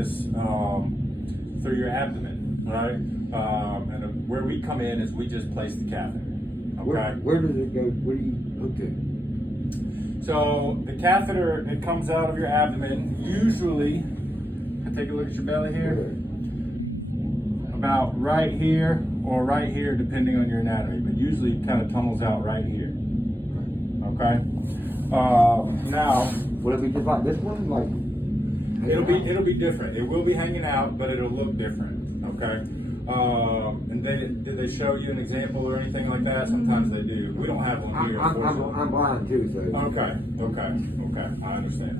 dialysis through your abdomen, right? And where we come in is we just place the catheter. Okay. Where does it go? Where do you hook to? So the catheter, it comes out of your abdomen. Usually, take a look at your belly here. About right here or right here, depending on your anatomy. But usually, it kind of tunnels out right here. Okay. Now, will it be just like this one? Like it'll be different. It will be hanging out, but it'll look different. Okay. And did they show you an example or anything like that? Sometimes they do. We don't have one here. I'm blind too, so. Okay. I understand.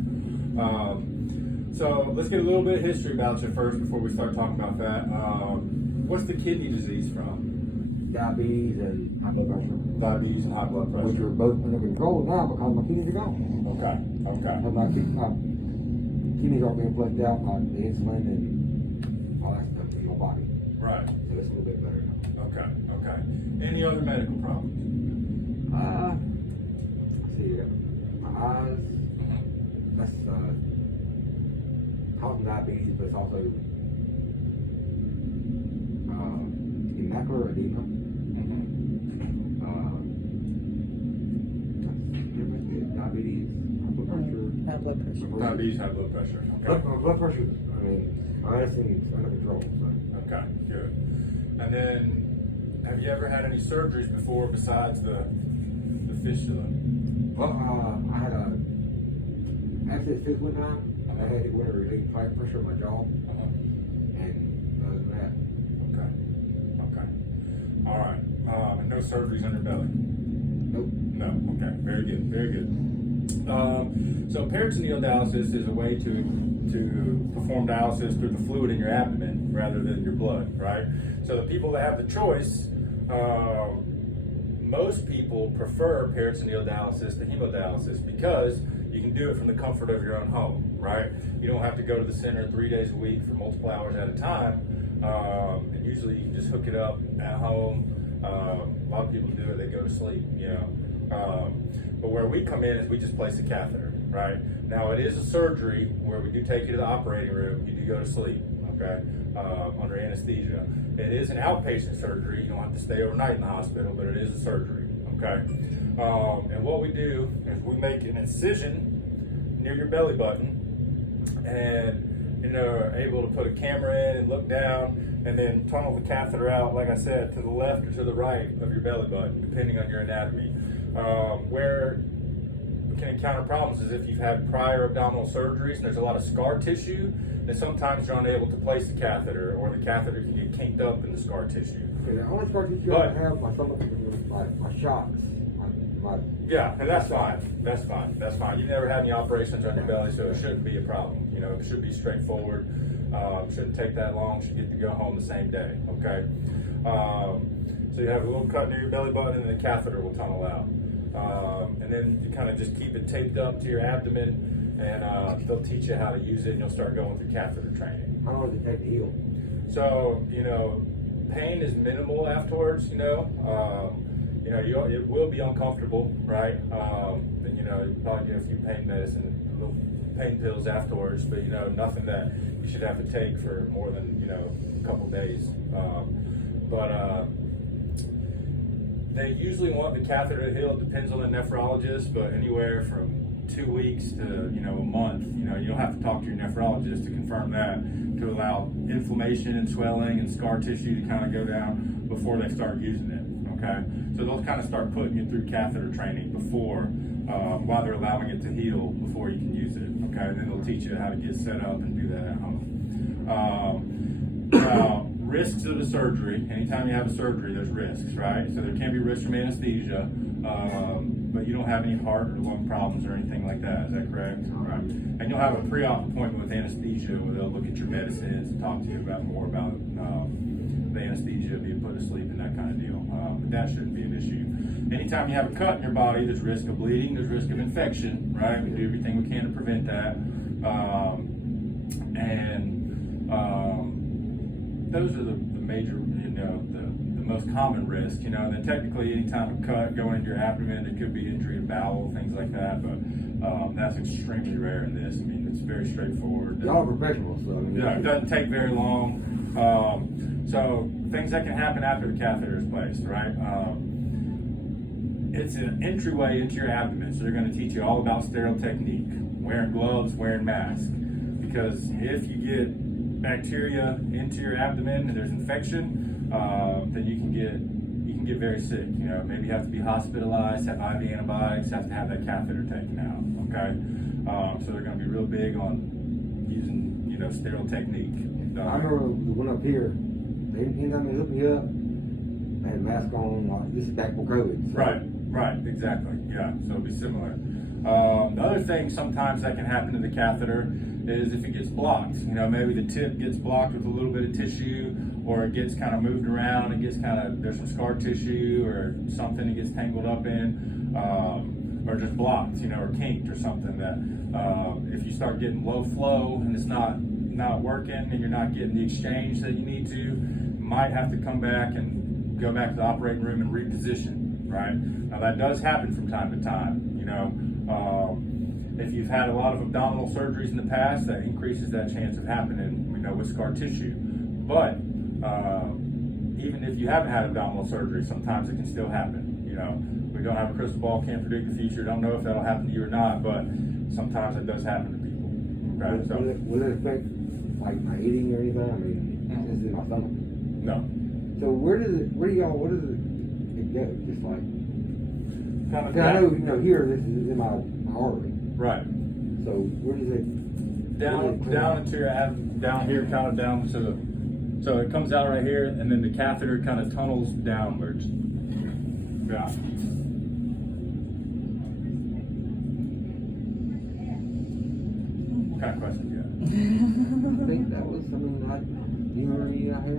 So let's get a little bit of history about you first before we start talking about that. What's the kidney disease from? Diabetes and high blood pressure. Diabetes and high blood pressure. Which are both under control now because my kidneys are gone. Okay. But my kidneys aren't being flushed out by the insulin and all that stuff in my body. Right. So it's a little bit better now. Okay. Any other medical problems? Let's see, my eyes, that's causing diabetes, but it's also macular edema. Diabetes, high blood pressure. Diabetes, high blood pressure. Okay. Blood pressure, I mean, my medicine's under control. So. Okay, good. And then, have you ever had any surgeries before besides the fistula? Well, I had a accident tooth one time. I had to go to relieve blood pressure in my jaw. And other than that. Okay. All right. And no surgeries on your belly? Nope. No. Okay. Very good. So peritoneal dialysis is a way to perform dialysis through the fluid in your abdomen rather than your blood, right? So the people that have the choice, most people prefer peritoneal dialysis to hemodialysis because you can do it from the comfort of your own home, right? You don't have to go to the center 3 days a week for multiple hours at a time. And usually you can just hook it up at home. A lot of people do it, they go to sleep, you know. But where we come in is we just place a catheter, right? Now it is a surgery where we do take you to the operating room, you do go to sleep, okay, under anesthesia. It is an outpatient surgery, you don't have to stay overnight in the hospital, but it is a surgery, okay? And what we do is we make an incision near your belly button and are able to put a camera in and look down and then tunnel the catheter out, like I said, to the left or to the right of your belly button, depending on your anatomy. Where we can encounter problems is if you've had prior abdominal surgeries and there's a lot of scar tissue, then sometimes you're unable to place the catheter, or the catheter can get kinked up in the scar tissue. Okay, the only scar tissue I have my stomach is my shocks. Yeah, and that's fine. You've never had any operations on your belly, so it shouldn't be a problem. You know, it should be straightforward. Shouldn't take that long. Should get to go home the same day. Okay. So you have a little cut near your belly button, and the catheter will tunnel out. And then you kind of just keep it taped up to your abdomen, and they'll teach you how to use it, and you'll start going through catheter training. How long does it take to heal? So, pain is minimal afterwards, it will be uncomfortable, right? And you probably get a few pain medicine, little pain pills afterwards, but nothing that you should have to take for more than a couple days. They usually want the catheter to heal. It depends on the nephrologist, but anywhere from 2 weeks to a month. You'll have to talk to your nephrologist to confirm that, to allow inflammation and swelling and scar tissue to kind of go down before they start using it. Okay, so they'll kind of start putting you through catheter training before, while they're allowing it to heal before you can use it. Okay, and then they'll teach you how to get set up and do that at home. Now, risks of the surgery. Anytime you have a surgery, there's risks, right? So there can be risks from anesthesia, but you don't have any heart or lung problems or anything like that. Is that correct? Right. And you'll have a pre-op appointment with anesthesia where they'll look at your medicines and talk to you more about the anesthesia, being put to sleep, and that kind of deal. But that shouldn't be an issue. Anytime you have a cut in your body, there's risk of bleeding, there's risk of infection, right? We do everything we can to prevent that. Those are the major, the most common risk, and then technically anytime a cut going into your abdomen, there could be injury of bowel, things like that, but That's extremely rare in this. I mean, it's very straightforward. Y'all are professionals, so I mean, Yeah, it doesn't take very long. So things that can happen after the catheter is placed, right? It's an entryway into your abdomen, so they're going to teach you all about sterile technique, wearing gloves, wearing masks. Because if you get bacteria into your abdomen and there's infection, then you can get very sick. You know, maybe you have to be hospitalized, have IV antibiotics, have to have that catheter taken out. Okay, so they're going to be real big on using, you know, sterile technique. I remember the one up here, they ended up hooking me up. I had a mask on, like, this is back before COVID. So. Right, exactly. Yeah, so it'll be similar. The other thing sometimes that can happen to the catheter is if it gets blocked. You know, maybe the tip gets blocked with a little bit of tissue, or it gets kind of moved around, it gets there's some scar tissue or something it gets tangled up in, or just blocked, you know, or kinked or something that if you start getting low flow and it's not working and you're not getting the exchange that you need to, you might have to come back and go back to the operating room and reposition, right? Now that does happen from time to time, you know. If you've had a lot of abdominal surgeries in the past, that increases that chance of happening, you know, with scar tissue. But even if you haven't had abdominal surgery, sometimes it can still happen. You know, we don't have a crystal ball, can't predict the future, don't know if that'll happen to you or not, but sometimes it does happen to people. Okay, so will it affect like my eating or anything? I mean, it's in my stomach. no. So where does it go? Just like, Kind of cause I know, here this is in my artery. right. So where does it Down into your down here, kind of down to the. So it comes out right here, and then the catheter kind of tunnels downwards. Yeah. What kind of questions you got? I think that was something like, do you remember you out here?